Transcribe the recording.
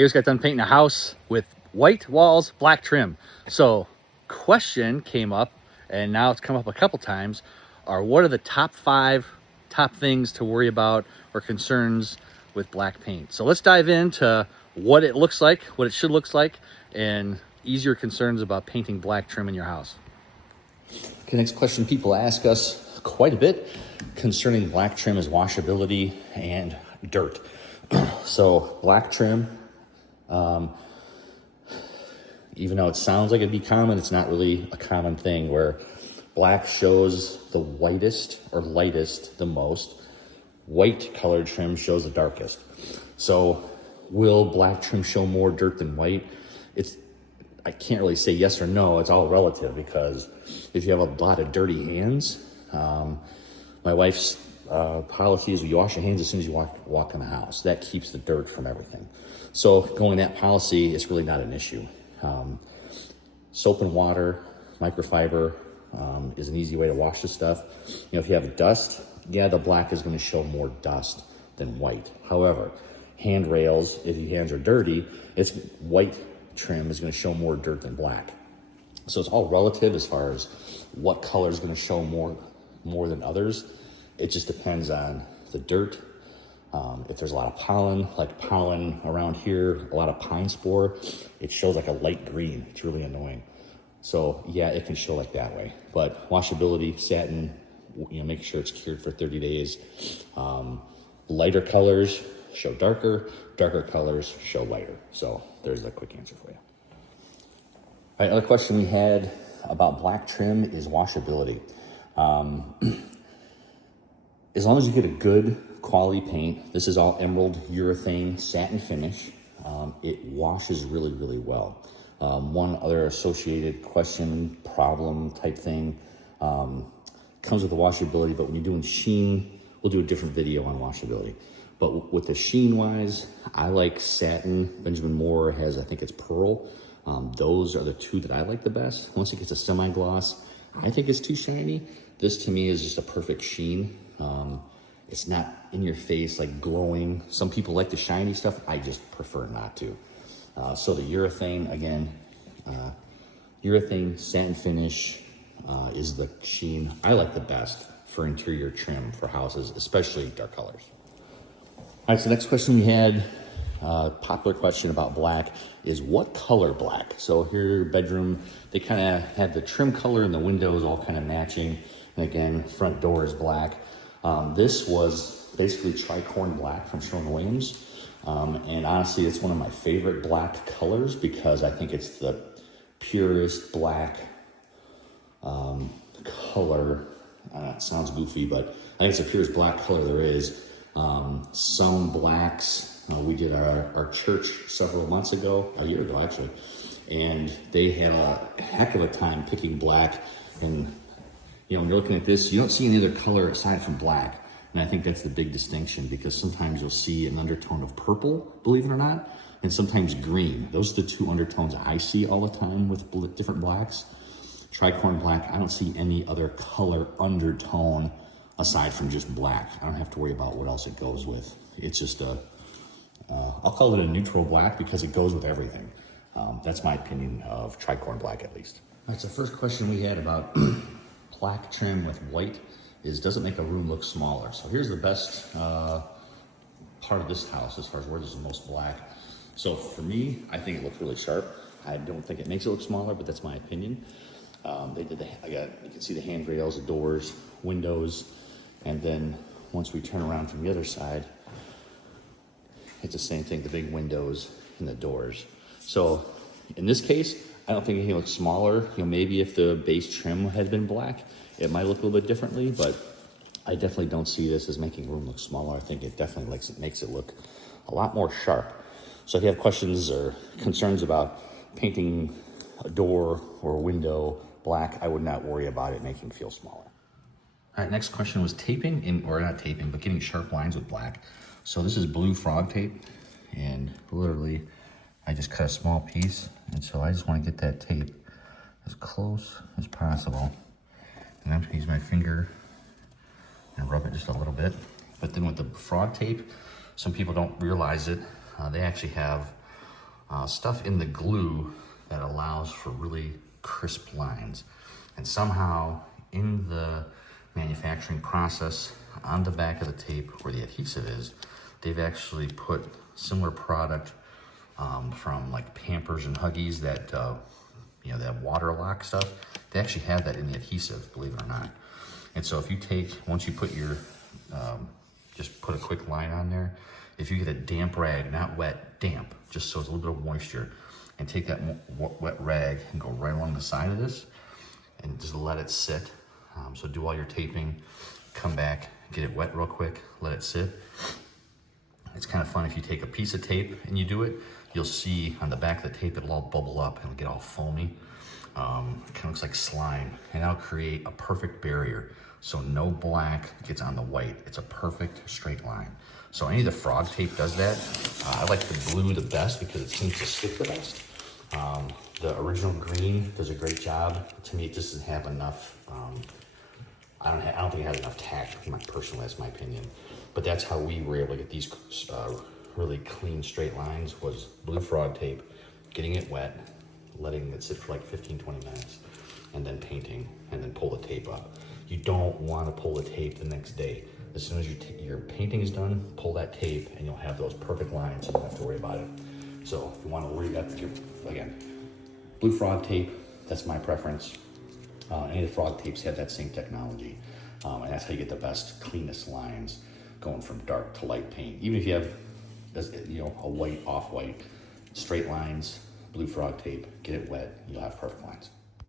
I just got done painting a house with white walls, black trim. So question came up, and now it's come up a couple times, are what are the top things to worry about or concerns with black paint? So let's dive into what it looks like, what it should look like, and easier concerns about painting black trim in your house. Okay, next question people ask us quite a bit concerning black trim is washability and dirt. So black trim, even though it sounds like it'd be common, it's not really a common thing, where black shows the whitest or lightest the most. White colored trim shows the darkest. So will black trim show more dirt than white? I can't really say yes or no. It's all relative, because if you have a lot of dirty hands, my wife's policy is you wash your hands as soon as you walk in the house. That keeps the dirt from everything. So going that policy is really not an issue. Soap and water, microfiber is an easy way to wash this stuff. You know, if you have dust, yeah, the black is going to show more dust than white. However, handrails, if your hands are dirty, it's white trim is going to show more dirt than black. So it's all relative as far as what color is going to show more than others. It just depends on the dirt. If there's a lot of pollen, like pollen around here, a lot of pine spore, it shows like a light green. It's really annoying. So yeah, it can show like that way. But washability, satin, make sure it's cured for 30 days. Lighter colors show darker, darker colors show lighter. So there's a quick answer for you. All right, another question we had about black trim is washability. As long as you get a good quality paint, this is all emerald urethane satin finish, it washes really, really well. One other associated question, problem type thing, comes with the washability, but when you're doing sheen, we'll do a different video on washability. But with the sheen wise, I like satin. Benjamin Moore has, I think it's pearl. Those are the two that I like the best. Once it gets a semi-gloss, I think it's too shiny. This to me is just a perfect sheen. It's not in your face, like glowing. Some people like the shiny stuff. I just prefer not to. So the urethane, again, urethane satin finish is the sheen I like the best for interior trim for houses, especially dark colors. All right, so next question we had, popular question about black is what color black? So here, bedroom, they kind of had the trim color and the windows all kind of matching. And again, front door is black. This was basically Tricorn Black from Sherwin-Williams. And honestly, it's one of my favorite black colors because I think it's the purest black color. It sounds goofy, but I think it's the purest black color there is. Some blacks, we did our church several months ago, a year ago actually, and they had a heck of a time picking black. And when you're looking at this, you don't see any other color aside from black. And I think that's the big distinction, because sometimes you'll see an undertone of purple, believe it or not, and sometimes green. Those are the two undertones I see all the time with different blacks. Tricorn Black, I don't see any other color undertone aside from just black. I don't have to worry about what else it goes with. It's just I'll call it a neutral black because it goes with everything. That's my opinion of Tricorn Black, at least. All right, so first question we had about black trim with white is, does it make a room look smaller? So here's the best part of this house as far as where there's the most black. So for me, I think it looks really sharp. I don't think it makes it look smaller, but that's my opinion. You can see the handrails, the doors, windows, and then once we turn around from the other side, it's the same thing, the big windows and the doors. So in this case, I don't think anything looks smaller. Maybe if the base trim had been black, it might look a little bit differently, but I definitely don't see this as making the room look smaller. I think it definitely makes it look a lot more sharp. So if you have questions or concerns about painting a door or a window black, I would not worry about it making it feel smaller. All right, next question was taping, or not taping, but getting sharp lines with black. So this is blue frog tape, and literally I just cut a small piece, and so I just want to get that tape as close as possible. And I'm just gonna use my finger and rub it just a little bit. But then with the frog tape, some people don't realize it, they actually have stuff in the glue that allows for really crisp lines. And somehow in the manufacturing process, on the back of the tape where the adhesive is, they've actually put similar product from like Pampers and Huggies that, you know, that water lock stuff. They actually have that in the adhesive, believe it or not. And so if you take, once you put your, just put a quick line on there, if you get a damp rag, not wet, damp, just so it's a little bit of moisture, and take that wet rag and go right along the side of this and just let it sit. So do all your taping, come back, get it wet real quick, let it sit. It's kind of fun if you take a piece of tape and you do it, you'll see on the back of the tape, it'll all bubble up and it'll get all foamy. It kind of looks like slime, and that'll create a perfect barrier. So no black gets on the white. It's a perfect straight line. So any of the frog tape does that. I like the blue the best because it seems to stick the best. The original green does a great job. To me, it just doesn't have enough, I don't think it has enough tact, personally, that's my opinion. But that's how we were able to get these really clean straight lines, was blue frog tape, getting it wet, letting it sit for like 15-20 minutes, and then painting, and then pull the tape up. You don't want to pull the tape the next day. As soon as your painting is done, pull that tape and you'll have those perfect lines. You don't have to worry about it. So if you want to worry about again, blue frog tape, that's my preference. Any of the frog tapes have that same technology. And that's how you get the best, cleanest lines going from dark to light paint. Even if you have, you know, a white, off-white, straight lines, blue frog tape, get it wet, you'll have perfect lines.